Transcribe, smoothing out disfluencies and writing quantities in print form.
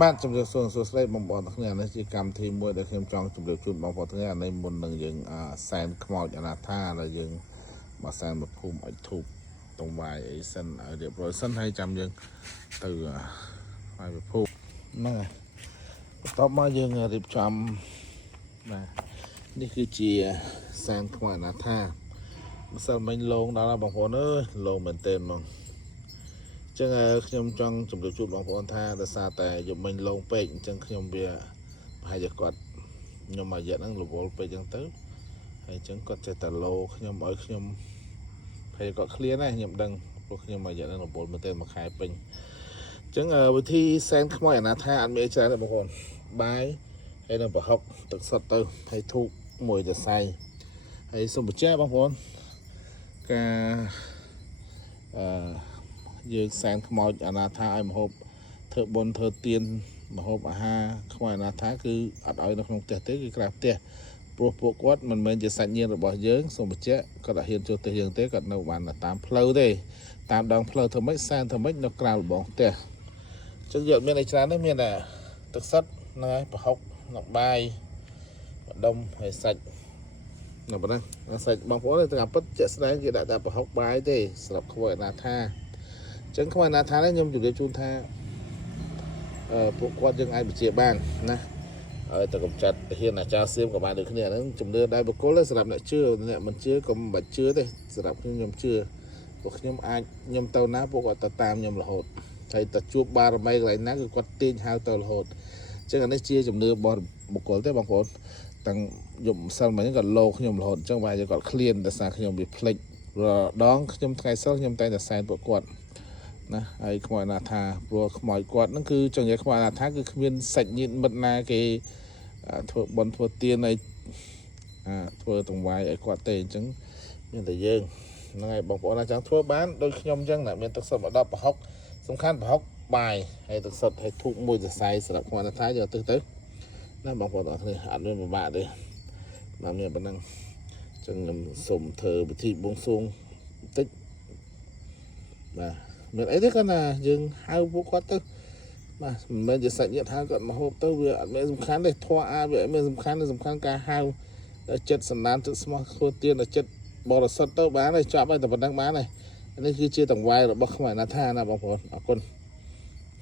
บ้านจำเริญส่วนสุดท้ายบางบอลทั้งนี้นะจีกรรมทีมวยได้เข้มจองจำเริญชุดบางบอลทั้งนี้ในบนหนึ่งยังแซนขมอดอนาธาแล้วยังมาแซนมาภูมิไอทุบตรงวายไอเส้นเดี๋ยวโปรยเส้นให้จำยังtừไปภูมินั่นไงต่อมายังรีบจำนะนี่คือจีแซนขมอดอนาธามาแซนไม่ลงดาราบางคนลงเหมือนเต็มมั้งจังខ្ញុំចង់ជម្រាបជូនបងប្អូនថាដោយសារតែយប់មិញលងពេកអញ្ចឹងខ្ញុំវាប្រហែលជាគាត់ខ្ញុំមួយរយៈហ្នឹងរវល់ពេកអញ្ចឹងទៅហើយអញ្ចឹងគាត់ចេះតែលោខ្ញុំឲ្យខ្ញុំប្រហែលគាត់ឃ្លានដែរខ្ញុំដឹងព្រោះខ្ញុំមួយរយៈហ្នឹងរវល់មែនទែនមួយខែពេញអញ្ចឹងវិធីសែនខ្មោចអាណាថាអត់មានច្រើនទេបងប្អូនបាយហើយនឹងប្រហុកទឹកសុទ្ធទៅហើយធូបមួយទៅសៃហើយសូមបញ្ជាក់បងប្អូនការយើងសែនខ្មោចអាណាថាឲ្យមហូបធ្វើបុណ្យធ្វើទានមហូបអាហារខ្មោចអាណាថាគឺអត់ឲ្យនៅក្នុងផ្ទះទេគឺក្រៅផ្ទះព្រោះពួកគាត់មិនមែនជាសាច់ញាតិរបស់យើងសូមបញ្ជាក់គាត់អត់ហ៊ានចូលផ្ទះយើងទេគាត់នៅបានតាមផ្លូវទេតាមដងផ្លូវធ្វើម៉េចសែនធ្វើម៉េចនៅក្រៅលបងផ្ទះអញ្ចឹងយកមានអីច្រើននេះមានតែទឹកសុទ្ធហ្នឹងហើយប្រហុកនឹងបាយម្ដុំហើយសាច់នៅប៉ុណ្ណឹងសាច់បងប្អូនទាំងពិតជាក់ស្ដែងគេដាក់តែប្រហុកបាយទេសម្រាប់ខ្មោចអាណាថាចឹងខ្មោចអាណាថានេះខ្ញុំជម្រាបជូនថាពួកគាត់យើងអាចបញ្ជាបានណាឲ្យតែកំចាត់ហ៊ានអាចារ្យសៀមក៏បានដូចគ្នាហ្នឹងជំនឿដែរបុគ្គលសម្រាប់អ្នកជឿអ្នកមិនជឿក៏មិនបាច់ជឿទេសម្រាប់ខ្ញុំជឿពួកខ្ញុំអាចខ្ញុំទៅណាពួកគាត់ទៅតាមខ្ញុំរហូតហើយតែជួបបារមីកន្លែងណាគឺគាត់ទាញហៅទៅរហូតចឹងអានេះជាជំនឿរបស់បុគ្គលទេបងប្អូនតាំងយប់ម្សិលមិញគាត់លោខ្ញុំរហូតអញ្ចឹងវាយគាត់ឃ្លានតែសារខ្ញុំវាភ្លេចរដងខ្ញុំថ្ងៃសិលខ្ញុំតែងតែសែនពួកគាត់ណាហើយខ្មោចអាណាថាព្រោះខ្មោចគាត់ហ្នឹងគឺចង់និយាយខ្មោចអាណាថាគឺគ្មានសាច់ញាតិមិត្តណាគេធ្វើបន់ធ្វើទានឲ្យធ្វើតង្វាយឲ្យគាត់ទេអញ្ចឹងមានតែយើងហ្នឹងហើយបងប្អូនអាចចង់ធ្វើបានដូចខ្ញុំអញ្ចឹងណាមានទឹកសុទ្ធមក10ប្រហុកសំខាន់ប្រហុកបាយហើយទឹកសុទ្ធឲ្យធូបមួយសរសៃសម្រាប់ខ្មោចអាណាថាយកទៅណាបងប្អូនអរគ្នាអត់មានពិបាកទេបានមានប៉ុណ្ណឹងអញ្ចឹងខ្ញុំសូមធ្វើពិធីបួងសួងបន្តិចបាទមានអីទេគាត់ណាយើងហៅពួកគាត់ទៅបាទមិនមែនជាសាច់ញាតិហៅគាត់មកហូបទៅវាអត់មានសំខាន់ទេធွာអាវាអត់មានសំខាន់ទេសំខាន់ការហៅចិត្តសណ្ដានចិត្តស្មោះធ្វើទានចិត្តបរិសុទ្ធទៅបានហើយចប់ហើយតែប៉ុណ្្នឹងបានហើយនេះគឺជាតង្វាយរបស់ខ្មែរណាថាណាបងប្អូនអរគុណ